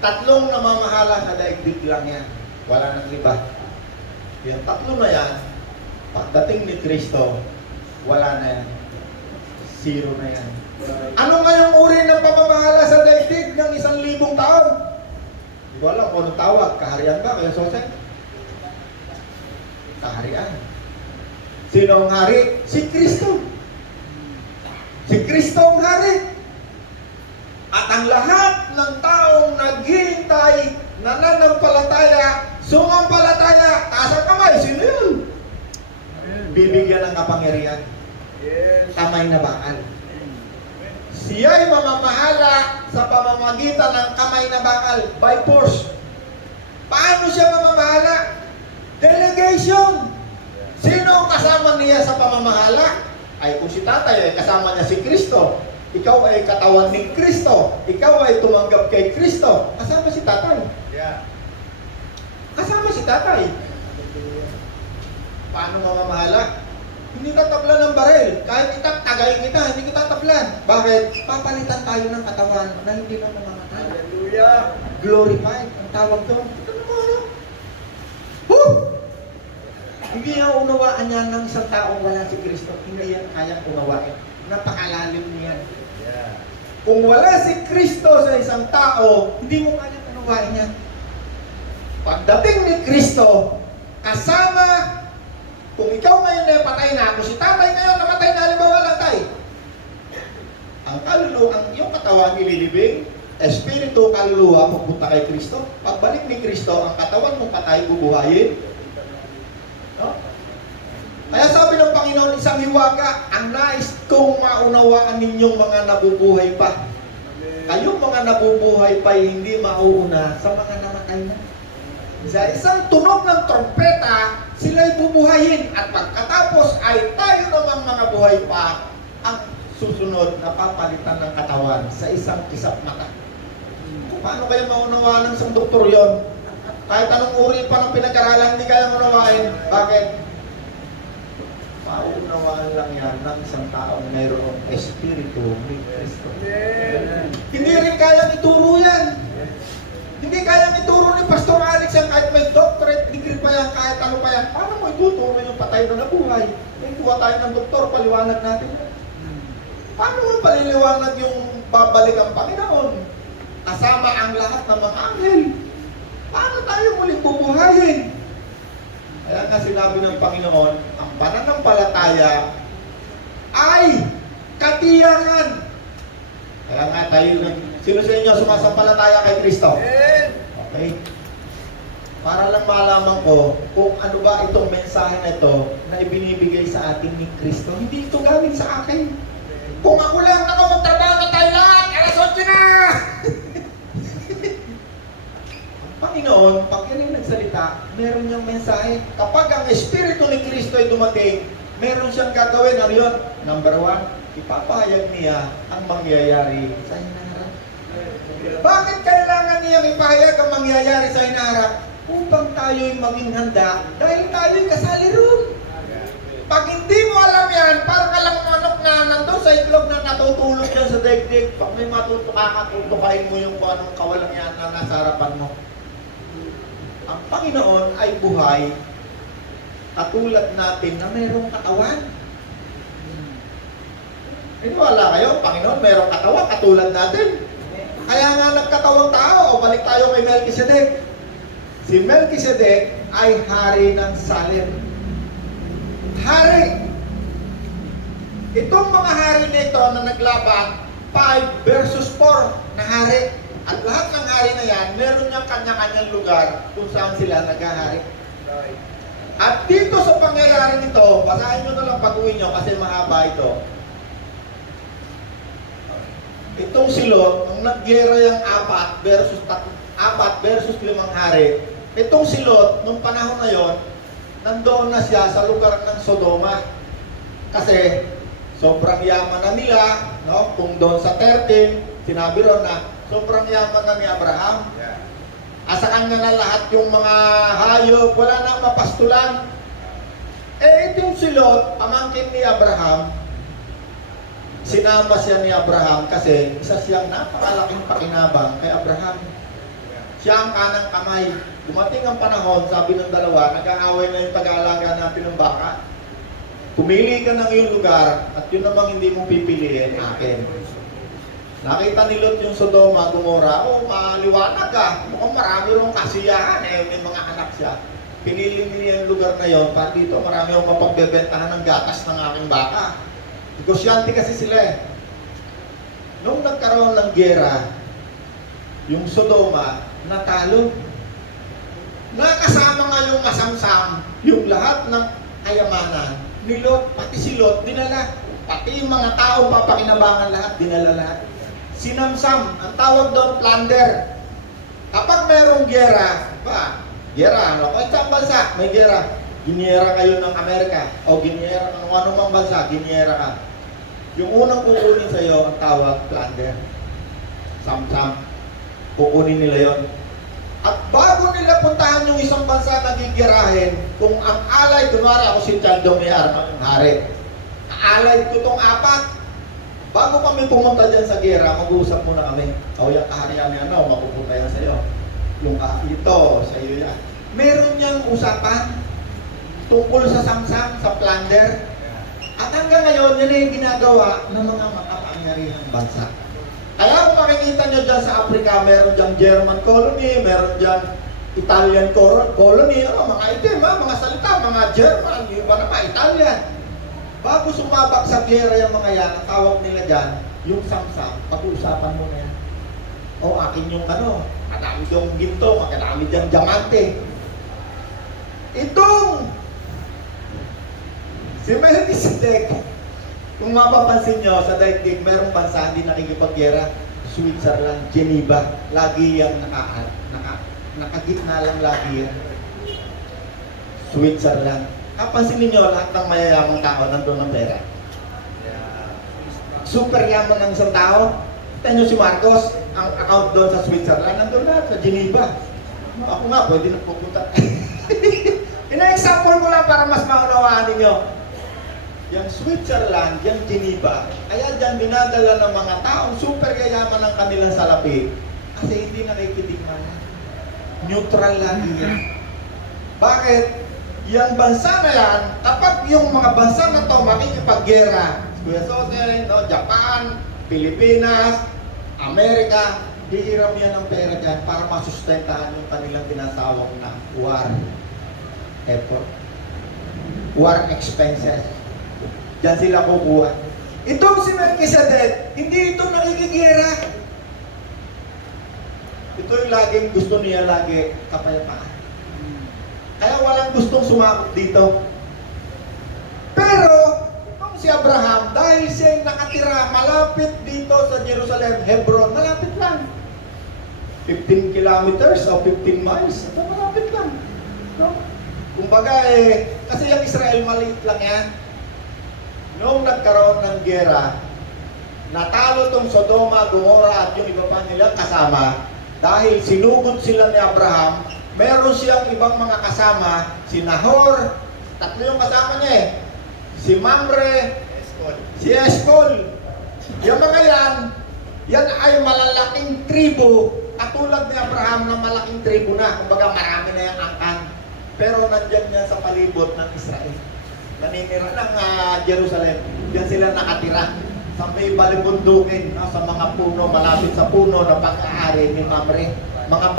Tatlong namamahala sa daigdig lang yan. Wala nang iba. Yung tatlo na yan, pagdating ni Kristo, wala na yan. Zero na yan. Ano ngayong uri ng pamamahala sa daigdig ng 1,000 taon? Hindi ko alam kung anong tawag. Kaharian ba? Kaya Jose? Kaharian. Sino ang hari? Si Kristo. Si Kristo ang hari. At ang lahat ng taong naghihintay, nananampalataya, sumampalataya, taas ang kamay. Sino yun? Bibigyan ng kapangyarihan. Kamay na bakal. Siya'y mamamahala sa pamamagitan ng kamay na bakal by force. Paano siya mamamahala? Delegation. Sino ang kasama niya sa pamamahala? Ay kung si tatay ay kasama niya si Kristo, ikaw ay katawan ni Kristo, ikaw ay tumanggap kay Kristo, kasama si tatay. Kasama si tatay. Paano mamamahala? Hindi ka tablan ng baril. Kahit tagayin kita, hindi kita tablan. Bakit? Papalitan tayo ng katawan na hindi na mamamatay. Hallelujah. Glorified. Ang tawag doon. Ito naman, ano? Woo! Hindi niya unawaan yan ng isang taong wala si Kristo. Hindi yan kayang unawain. Napakalalim niyan. Kung wala si Kristo sa isang tao, hindi mo kayang unawain yan. Pagdating ni Kristo, kasama, kung ikaw ngayon ay patay na, kung si tatay ngayon namatay na, halimbawa lang tayo, ang kaluluwa, ang iyong katawan ililibing, espiritu, kaluluwa, pupunta kay Kristo. Pagbalik ni Kristo, ang katawan mong patay, bubuhayin. No? Kaya sabi ng Panginoon, isang hiwaga, ang nais kong maunawaan ninyong mga nabubuhay pa. Kayong mga nabubuhay pa, hindi mauuna sa mga namatay na. Sa isang tunog ng trompeta, sila'y bubuhayin. At pagkatapos ay tayo namang mga buhay pa ang susunod na papalitan ng katawan sa isang kisap mata. Kung paano kayo maunawaan ng isang doktor yon? Kahit anong uri pa ng pinag-aralan, hindi kaya maunawain. Bakit? Maunawaan lang yan ng isang taong mayroong espiritu ni Kristo. Hindi rin kaya ituro yan. Hindi kaya ituro ni Pastor Alex yan kahit may doctorate degree pa yan, kahit ano pa yan. Paano mo ituturo yung patay na nabuhay? May kuha tayo ng doktor, paliwanag natin. Paano mo paliliwanag yung babalik ang Panginoon? Kasama ang lahat ng mga anghel. Paano tayo muling bubuhayin? Kaya nga sinabi ng Panginoon, ang pananampalataya ay katiyakan. Kaya nga tayo, sino sa inyo sumasampalataya kay Kristo? Okay. Para lang malaman ko kung ano ba itong mensahe na ito na ibinibigay sa atin ni Kristo. Hindi ito galing sa akin. Kung ako lang, magtrabaho na tayo lahat, alas 8 na! Panginoon, pag yan yung nagsalita, meron niyang mensahe. Kapag ang Espiritu ni Kristo ay dumating, meron siyang gagawin. Ano yun? Number 1, ipapahayag niya ang mangyayari sa hinaharap. Bakit kailangan niyang ipahayag ang mangyayari sa hinaharap? Upang tayo'y maging handa dahil tayo'y kasali roon. Pag hindi mo alam yan, parang ka lang manok na nandun sa itlog na natutulog yan sa daigdig. Pag may matutukain mo yung kung anong kawalang yan na nasa harapan mo. Ang Panginoon ay buhay katulad natin na mayroong katawan. Iniwala kayo, Panginoon mayroong katawan katulad natin. Kaya nga nagkatawang tao, o balik tayo kay Melchizedek. Si Melchizedek ay hari ng Salem. Hari. Itong mga hari nito na naglaban, 5 versus 4 na hari. At lahat ng hari na yan, meron niyang kanya-kanyang lugar kung saan sila naghahari. At dito sa pangyayari nito, basahin nyo na lang pag-uwi nyo kasi mahaba ito. Itong silot, nung nagyera yung 4 versus 5 hari, itong silot, nung panahon na yon, nandoon na siya sa lugar ng Sodoma. Kasi sobrang yaman na nila, no? Kung doon sa 13, sinabi ron na sobrang yaman na ni Abraham. Asa kanya na lahat yung mga hayop, wala nang mapastulan. Itong silot, pamangkin ni Abraham, sinama siya ni Abraham kasi isa siyang napakalaking pakinabang kay Abraham. Siya ang kanang kamay. Dumating ang panahon, sabi ng dalawa, nag-aaway na yung pag-aalaga natin ng baka. Pumili ka ng iyong lugar at yun namang hindi mo pipiliin, akin. Nakita ni Lot yung Sodoma, Gomora, maliwanag ka. Mukhang marami rong kasiyahan, may mga anak siya. Pinili niya yung lugar na yon, para dito marami akong mapagbebentahan ng gatas ng aking baka. Negosyante kasi sila eh. Nung nagkaroon ng gera, yung Sodoma, natalo. Nakasama nga yung masamsam, yung lahat ng kayamanan ni Lot, pati si Lot, dinala. Pati yung mga tao, papakinabangan lahat, dinala lahat. Sinamsam, ang tawag doon, plunder. Kapag mayroong gera, gera, ano? Kahit saan bansa, may gera. Giniera kayo ng Amerika, o giniera ng anumang bansa, giniera ka. Yung unang kukunin sa'yo, ang tawag, plunder. Samsam. Kukunin nila yon. At bago nila puntahan yung isang bansa na gigirahin, kung ang alay, kunwari ako si Chaldomir, ang hari. Alay ko tong 4. Bago kami pumunta dyan sa gera, mag-uusap muna kami. O yung kaharian niya, mapupunta yan sa'yo. Yung ito, sa'yo yan. Meron niyang usapan tungkol sa samsam, sa plunder. At hanggang ngayon, yan yung ginagawa ng mga makapangyarihang bansa. Kaya kung makikita nyo dyan sa Africa, meron dyan German colony, meron dyan Italian colony, mga item, mga salita, mga German, yung iba naman, Italian. Bago sumabak sa gera yung mga yan, ang tawag nila dyan, yung samsam, pag-uusapan mo na yan. O akin yung kadami yung ginto, kadami dyan diamante. Itong si Melchizedek, kung mapapansin nyo, sa daigdig, merong bansa hindi nakikipaggera, Switzerland, Geneva, lagi yung nakagitna lang lagi yan. Switzerland. Kapansin ninyo, lahat ng mayayamang tao nandun ng pera. Super yaman ng isang tao. Kita nyo si Marcos, ang account doon sa Switzerland, nandun lahat sa Geneva. Ako nga, pwede na pupunta. Ina-example ko lang para mas maunawaan ninyo. Yung Switzerland, yung Geneva, kaya dyan dinadala ng mga taong super yayaman ng kanilang salapi kasi hindi nakikitigman. Neutral lagi yan. Bakit? Yung bansa na yan, kapag yung mga bansa na to makikipaggera, Kuya Sote, Japan, Pilipinas, Amerika, hihiram yan ng pera dyan para masustentahan yung kanilang tinatawag na war effort. War expenses. Diyan sila kukuha. Itong si Melchizedek, hindi ito nakikigera. Ito yung laging gusto niya lagi kapayapaan. Kaya walang gustong sumakot dito. Pero, itong si Abraham, dahil siya nakatira malapit dito sa Jerusalem, Hebron, malapit lang. 15 kilometers o 15 miles. Ito, malapit lang. No? Kumbaga kasi yung Israel maliit lang yan. Noong nagkaroon ng gera, natalo tong Sodoma, Gomora at yung iba pa nilang kasama dahil sinugod sila ni Abraham. Meron siyang ibang mga kasama, si Nahor, tatlo yung kasama niya si Mamre, si Eshcol. Yung mga yan ay malalaking tribo, katulad ni Abraham na malaking tribo na, kumbaga marami na yung angkan. Pero nandyan yan sa palibot ng Israel. Naninira ng Jerusalem. Diyan sila nakatira. Sa may balibundukin, sa mga puno, malapit sa puno na pag-aari ni Mamre. Mga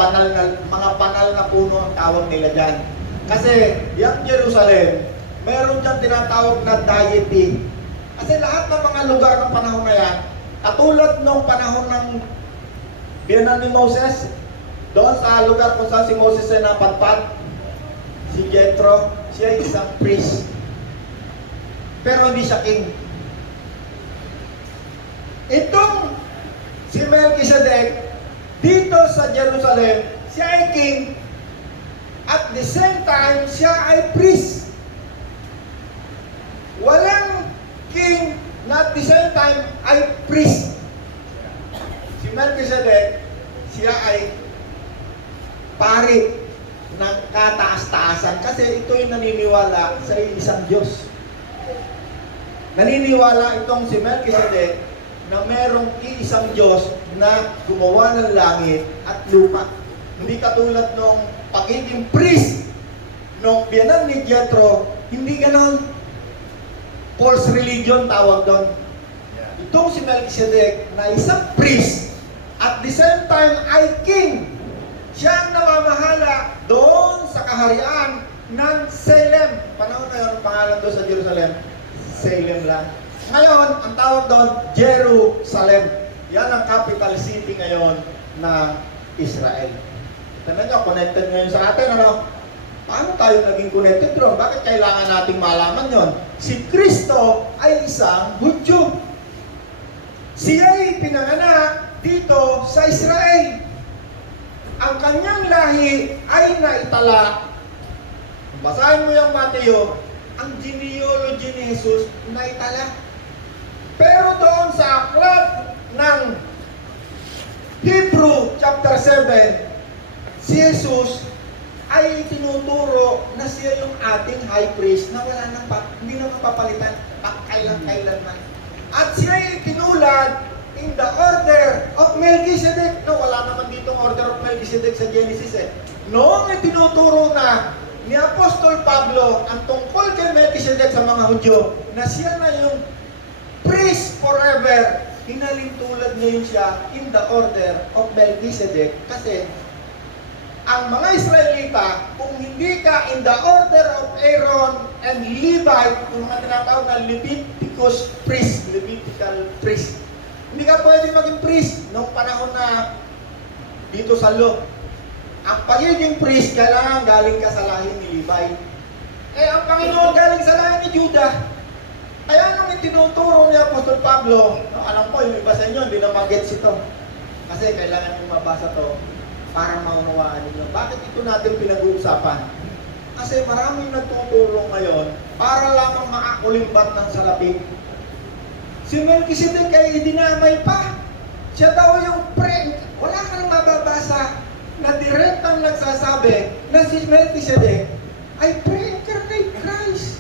banal na puno ang tawag nila dyan. Kasi yung Jerusalem, meron dyan tinatawag na deity. Kasi lahat ng mga lugar ng panahon na yan, katulad nung panahon ng biyanan ni Moses, doon sa lugar kung saan si Moses ay napadpad, si Jethro, siya ay isang priest. Pero hindi siya king. Itong si Melchizedek, dito sa Jerusalem, siya ay king. At the same time, siya ay priest. Walang king na at the same time ay priest. Si Melchizedek, siya ay pari ng kataas-taasan kasi ito'y naniniwala sa isang Diyos. Naniniwala itong si Melchizedek na merong iisang Diyos na gumawa ng langit at lupa. Hindi katulad nung pagiging priest nung biyanan ni Jethro, hindi ganon. False religion tawag doon. Itong si Melchizedek na isang priest at the same time ay king. Siya ang namamahala doon sa kaharian ng Salem. Panahon na yun, ang pangalan doon sa Jerusalem, Salem lang. Ngayon, ang tawag doon, Jerusalem. Yan ang capital city ngayon ng Israel. Tignan nyo, connected ngayon sa atin, ano? Paano tayo naging connected doon? Bakit kailangan nating malaman yon? Si Kristo ay isang Hudyo. Siya ay pinanganak dito sa Israel. Ang kanyang lahi ay naitala. Basahin mo yung Mateo, ang genealogy ni Jesus naitala. Pero doon sa aklat ng Hebrew chapter 7, si Jesus ay tinuturo na siya yung ating high priest na wala nang hindi na mapapalitan kailan-kailanman. At siya ay tinulad in the order of Melchizedek. No, wala naman ditong order of Melchizedek sa Genesis Noong itinuturo na ni Apostol Pablo ang tungkol kay Melchizedek sa mga Hudyo na siya na yung priest forever, hinalintulad niya yun siya in the order of Melchizedek kasi ang mga Israelita, kung hindi ka in the order of Aaron and Levite, yung mga tinatawag na Leviticus priest, Levitical priest, hindi ka pwede maging priest noong panahon na dito sa law. Ang pagiging priest, kailangan galing ka sa lahi ni Levi. Ang Panginoon galing sa lahi ni Judah. Kaya nung itinuturo ni Apostol Pablo, alam ko yung iba sa inyo, hindi na mag-gets ito. Kasi kailangan nyo mabasa to para maunawaan ninyo. Bakit ito natin pinag-uusapan? Kasi maraming nagtuturo ngayon para lamang makakulimbat ng salapi. Si Melchizedek ay dinamay pa. Siya daw yung friend. Wala ka nang mababasa na direktang nagsasabi na si Melchizedek ay pre-incarnate Christ.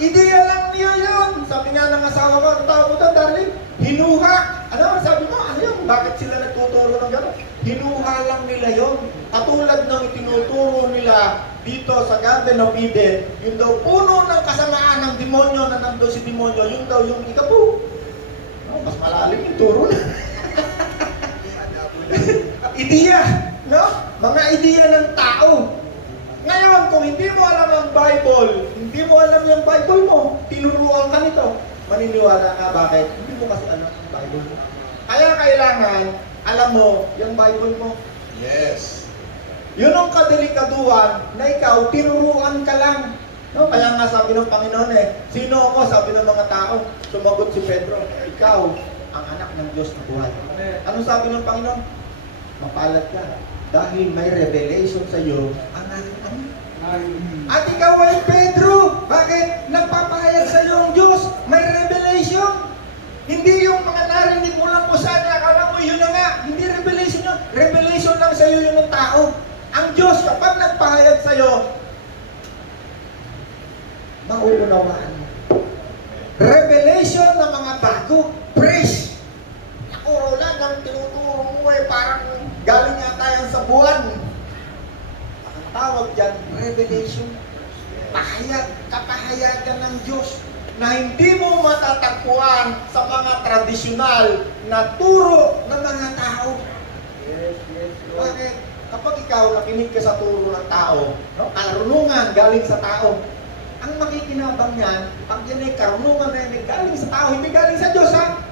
Ideya lang niya yun. Sabi nga ng asawa ko, ang tawag mo doon, darling, hinuha. Ano, sabi mo, ano yun? Bakit sila nagtuturo ng gano'n? Hinuha lang nila yun. Katulad ng itinuturo nila dito sa Garden of Eden, yun daw puno ng kasamaan ng demonyo na nandun si demonyo, yun daw yung ikapu. No, mas malalim yung turo na. Ideya, no? Mga ideya ng tao. Ngayon, kung hindi mo alam ang Bible, hindi mo alam yung Bible mo, tinuruan ka nito, maniniwala ka. Bakit? Hindi mo kasi alam ang Bible mo. Kaya kailangan, alam mo yung Bible mo. Yes. Yun ang kadelikaduhan na ikaw, tinuruan ka lang. No? Kaya nga sabi ng Panginoon sino ako? Sabi ng mga tao. Sumagot si Pedro, ikaw ang anak ng Diyos na buhay. Anong sabi ng Panginoon? mapalad ka. Dahil may revelation sa iyo ang ating Ama. At ikaw ay Pedro, bakit nagpapahayag sa iyo ang Diyos? May revelation. Hindi yung mga narinig mo lang po sana, akala mo yun na nga. Hindi revelation yun. Revelation lang sa iyo yun ng tao. Ang Diyos, kapag nagpahayag sa iyo, mauunawaan mo. Revelation ng mga bago, fresh. Ako, wala nang tinuturo mo parang galing yata yan sa buwan. Ang tawag dyan, revelation. Kapahayagan ng Diyos na hindi mo matatagpuan sa mga tradisyonal na turo ng mga tao. Bakit? Kapag ikaw nakinig ka sa turo ng tao, no? Karunungan galing sa tao, ang makikinabang niyan, pag yan ay karunungan na yan, galing sa tao, hindi galing sa Diyos, ha?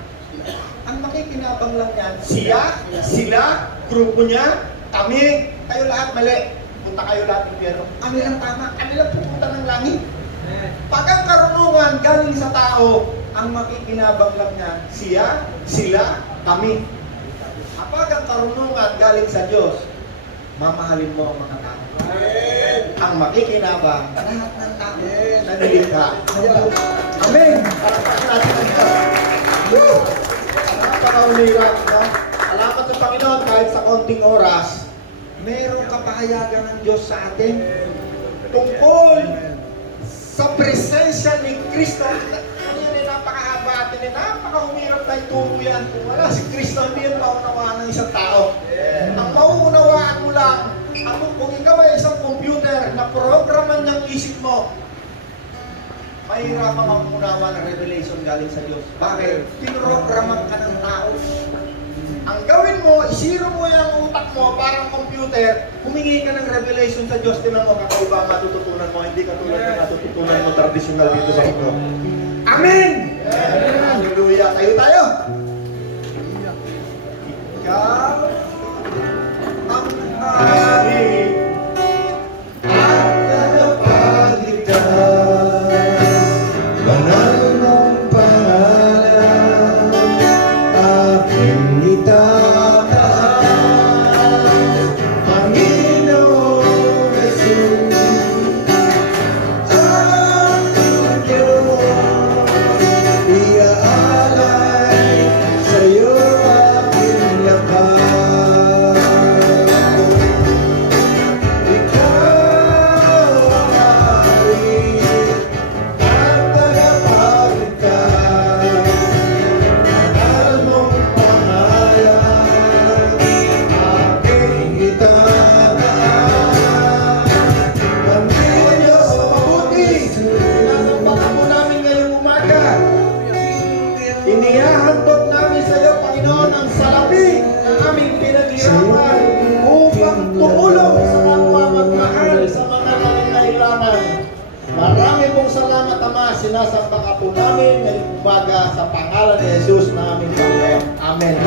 Ang makikinabang lang yan, siya, sila, grupo niya, kami, kayo lahat mali. Punta kayo lahat ng impyerno. Kami lang tama, kami lang pupunta ng langit. Pag ang karunungan galing sa tao, ang makikinabang lang niya, siya, sila, kami. Kapag ang karunungan galing sa Diyos, mamahalin mo ang mga tao. Ang makikinabang, lahat ng tao na nilikha. Amen! Palakpakan natin ang Diyos. Napakaulira, no? Salamat sa Panginoon kahit sa konting oras, mayroong kapahayagan ng Diyos sa atin tungkol sa presensya ni Kristo. Ano yan, napakahaba atin, napakahumirap na ituro yan. Kung wala si Kristo, hindi yan maunawaan ng isang tao. Ang mauunawaan mo lang, kung ikaw ay isang computer na programan ng isip mo, mahirapan ang unawa ng revelation galing sa Diyos. Bakit? Pinrograman ka ng tao. Ang gawin mo, isiro mo yung utak mo parang computer, humingi ka ng revelation sa Diyos, tinan mo kakaiba matututunan mo, hindi katulad ng matututunan mo traditional dito sa mundo. Amen! Hallelujah! Tayo! Ikaw ang aming at tagapagligtas, banal mong pangalan, aking itataas, Panginoong Jesus, ang Diyos, iaalay sa'yo aking lakas. Ikaw ang hari at tagapagligtas, banal mong pangalan, aking itataas. Panginoon Diyos, mabuti, sinasampahan mo namin ngayong umaga. Inihahandog namin sa iyo, Panginoon, ang salapi na aming pinaghirapan upang tumulong sa kapwa magmahal sa mga nangangailangan. Marami pong salamat, Ama. Sinasamba ka po namin ngayong umaga sa pangalan ni Jesus na aming Panginoon. Amen.